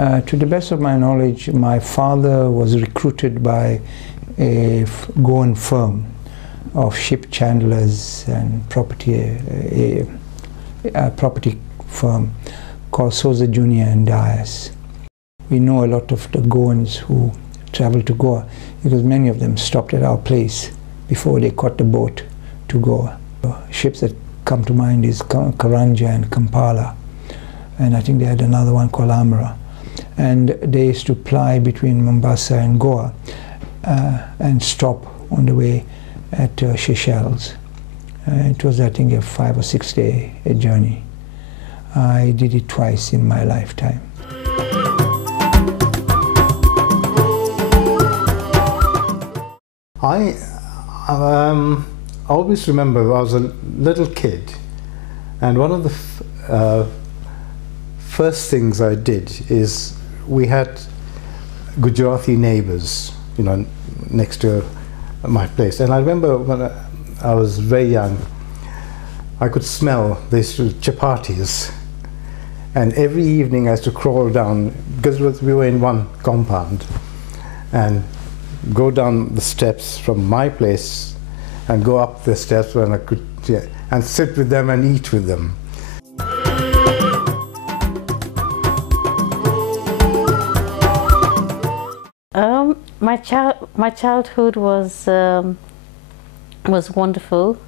To the best of my knowledge, my father was recruited by a Goan firm of ship chandlers and property firm called Souza Junior and Dias. We know a lot of the Goans who traveled to Goa because many of them stopped at our place before they caught the boat to Goa. Ships that come to mind is Karanja and Kampala, and I think they had another one called Amra. And they used to ply between Mombasa and Goa and stop on the way at Seychelles. It was, I think, a 5 or 6 day journey. I did it twice in my lifetime. I always remember I was a little kid, and one of the first things I did is we had Gujarati neighbors, you know, next to my place. And I remember when I was very young, I could smell these chapatis. And every evening I used to crawl down, because we were in one compound, and go down the steps from my place and go up the steps when I could, and sit with them and eat with them. My childhood was wonderful.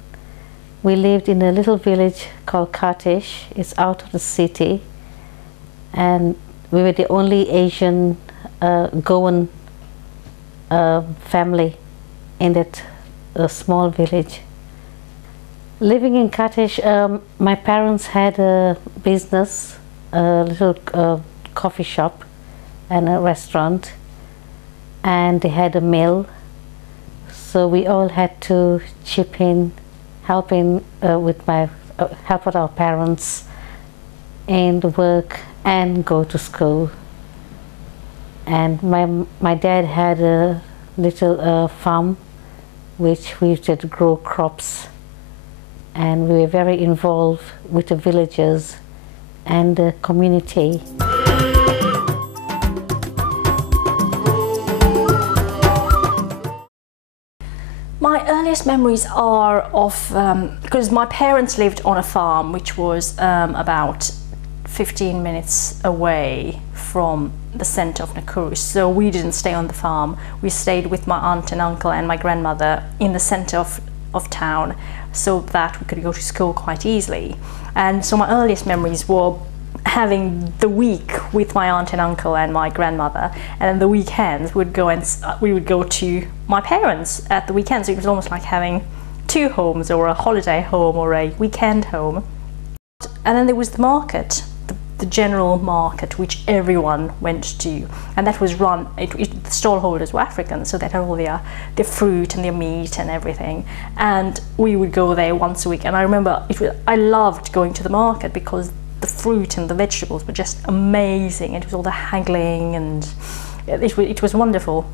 We lived in a little village called Katish. It's out of the city, and we were the only Asian Goan family in that small village. Living in Katish, my parents had a business, a little coffee shop and a restaurant, and they had a mill, so we all had to chip in, help with our parents in the work and go to school. And my dad had a little farm which we used to grow crops, and we were very involved with the villagers and the community. My earliest memories are of, because my parents lived on a farm which was about 15 minutes away from the centre of Nakuru, so we didn't stay on the farm. We stayed with my aunt and uncle and my grandmother in the centre of town, so that we could go to school quite easily. And so my earliest memories were having the week with my aunt and uncle and my grandmother, and then the weekends we would go to my parents at the weekends. So it was almost like having two homes, or a holiday home or a weekend home. And then there was the market, the general market, which everyone went to, and that was run, the stallholders were Africans, so they had all their fruit and their meat and everything, and we would go there once a week. And I remember I loved going to the market because the fruit and the vegetables were just amazing. It was all the haggling, and it was wonderful.